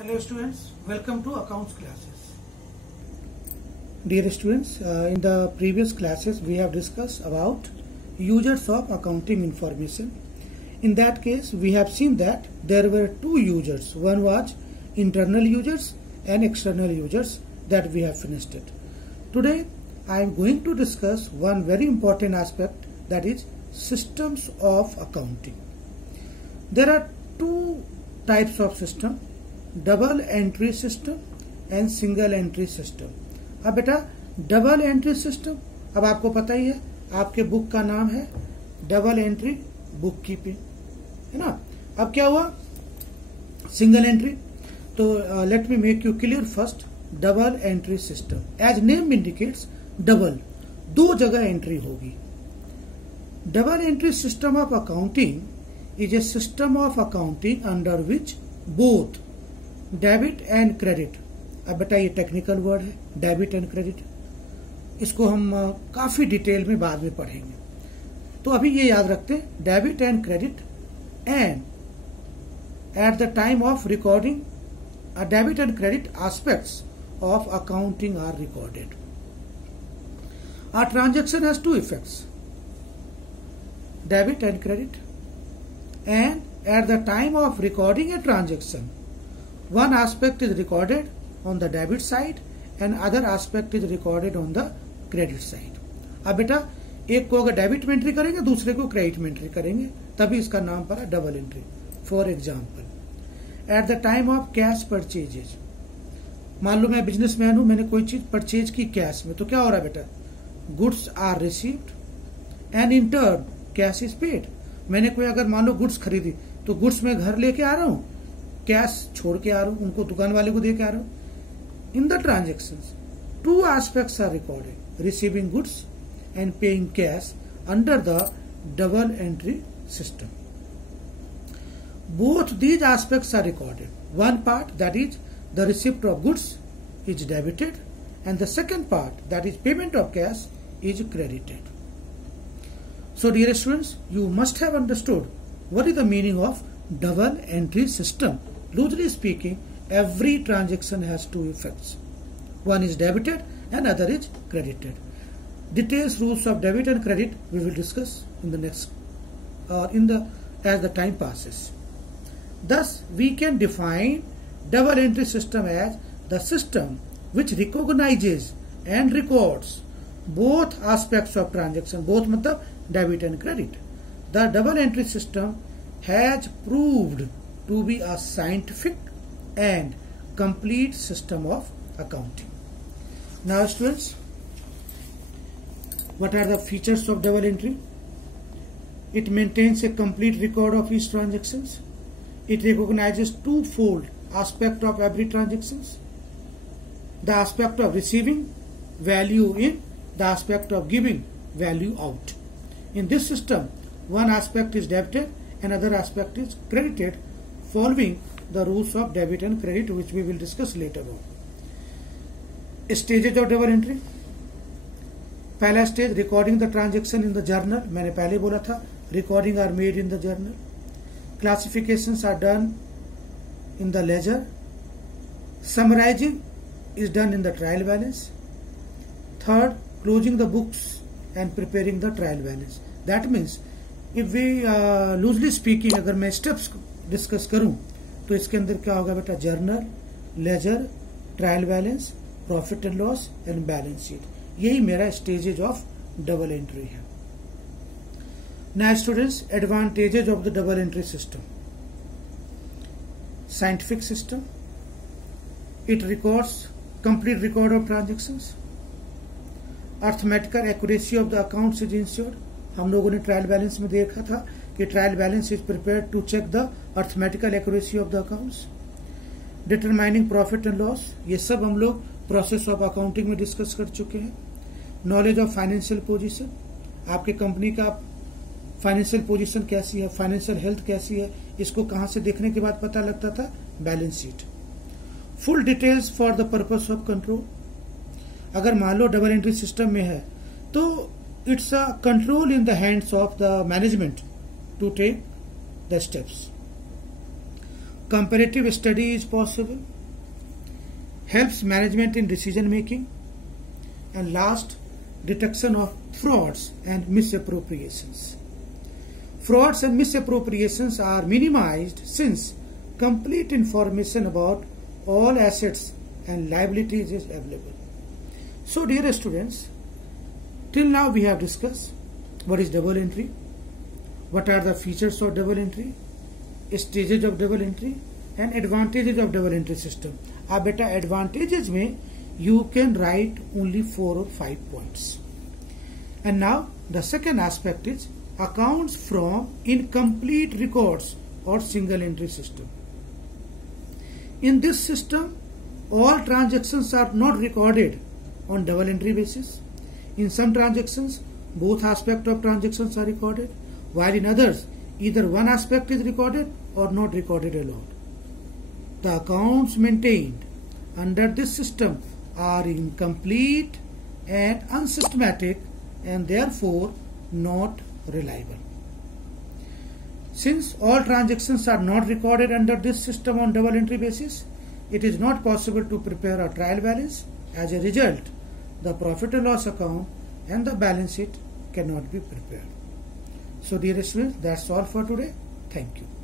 Hello students, welcome to accounts classes. Dear students, in the previous classes we have discussed about users of accounting information. In that case we have seen that there were two users. One was internal users and external users that we have finished it. Today I am going to discuss one very important aspect, that is systems of accounting. There are two types of system, double entry system and single entry system. अब बेटा double entry system, अब आपको पता ही है, आपके book का नाम है डबल एंट्री बुक कीपिंग, है ना. अब क्या हुआ सिंगल एंट्री, तो let me make you clear first. Double entry system, as name indicates, double दो जगह एंट्री होगी. Double entry system of accounting is a system of accounting under which both debit and credit. अब बेटा ये technical word है, debit and credit. इसको हम काफी डिटेल में बाद में पढ़ेंगे. तो अभी ये याद रखते हैं, debit and credit and at the time of recording debit and credit aspects of accounting are recorded. A transaction has two effects, debit and credit, and at the time of recording a transaction, one aspect is recorded on the debit side and other aspect is recorded on the credit side. अब बेटा एक को अगर debit में entry करेंगे, दूसरे को credit में एंट्री करेंगे, तभी इसका नाम पड़ा double entry. For example, eight the time of cash purchases, मान लो मैं बिजनेसमैन हूं, मैंने कोई चीज परचेज की कैश में, तो क्या हो रहा है बेटा, goods are received and in turn cash is paid. मैंने कोई अगर मान लो गुड्स खरीदी, तो गुड्स मैं घर लेके आ रहा हूं, कैश छोड़ के आ रहा हूं, उनको दुकान वाले को दे के आ रहा हूं. In the transactions two aspects are recorded, receiving goods and paying cash under the double entry system. Both these aspects are recorded. One part, that is the receipt of goods, is debited and the second part, that is payment of cash, is credited. So dear students, you must have understood what is the meaning of double entry system. Loosely speaking, every transaction has two effects. One is debited and other is credited. Details, rules of debit and credit we will discuss in the next as the time passes. Thus we can define double entry system as the system which recognizes and records both aspects of transaction, both matlab debit and credit. The double entry system has proved to be a scientific and complete system of accounting. Now students, what are the features of double entry? It maintains a complete record of each transactions. It recognizes twofold aspect of every transactions. The aspect of receiving value in, the aspect of giving value out. In this system, one aspect is debited and other aspect is credited, following the rules of debit and credit, which we will discuss later on. Stages of double entry. पहला stage, recording the transaction in the journal. मैंने पहले बोला था recording are made in the journal. Classifications are done in the ledger. Summarising is done in the trial balance. Third, closing the books and preparing the trial balance. That means if we loosely speaking, अगर मैं steps discuss करूं, तो इसके अंदर क्या होगा बेटा, journal, ledger, trial balance, profit and loss and balance sheet. यही मेरा स्टेजेज ऑफ डबल एंट्री है. Now students, advantages of the double entry system. Scientific system. It records complete record of transactions. Arithmetical accuracy of the accounts is ensured. हम लोगों ने trial balance में देखा था कि trial balance is prepared to check the arithmetical accuracy of the accounts. Determining profit and loss, ये सब हम लोग प्रोसेस ऑफ अकाउंटिंग में डिस्कस कर चुके हैं. नॉलेज ऑफ फाइनेंशियल पोजीशन, आपके कंपनी का फाइनेंशियल पोजीशन कैसी है, फाइनेंशियल हेल्थ कैसी है, इसको कहां से देखने के बाद पता लगता था, balance sheet. Full details for the purpose of control. अगर मान लो डबल एंट्री सिस्टम में है, तो it's a control in the hands of the management to take the steps. comparative study is possible, helps management in decision making, and last, detection of frauds and misappropriations. Frauds and misappropriations are minimized since complete information about all assets and liabilities is available. So dear students, till now we have discussed what is double entry, what are the features of double entry, stages of double entry and advantages of double entry system. अब बेटा advantages में you can write only 4 or 5 points. And now the second aspect is accounts from incomplete records or single entry system. In this system, all transactions are not recorded on double entry basis. In some transactions, both aspects of transactions are recorded, while in others, either one aspect is recorded or not recorded at all. The accounts maintained under this system are incomplete and unsystematic and therefore not reliable. Since all transactions are not recorded under this system on double entry basis, it is not possible to prepare a trial balance. As a result, the profit and loss account and the balance sheet cannot be prepared. So dear students, that's all for today. Thank you.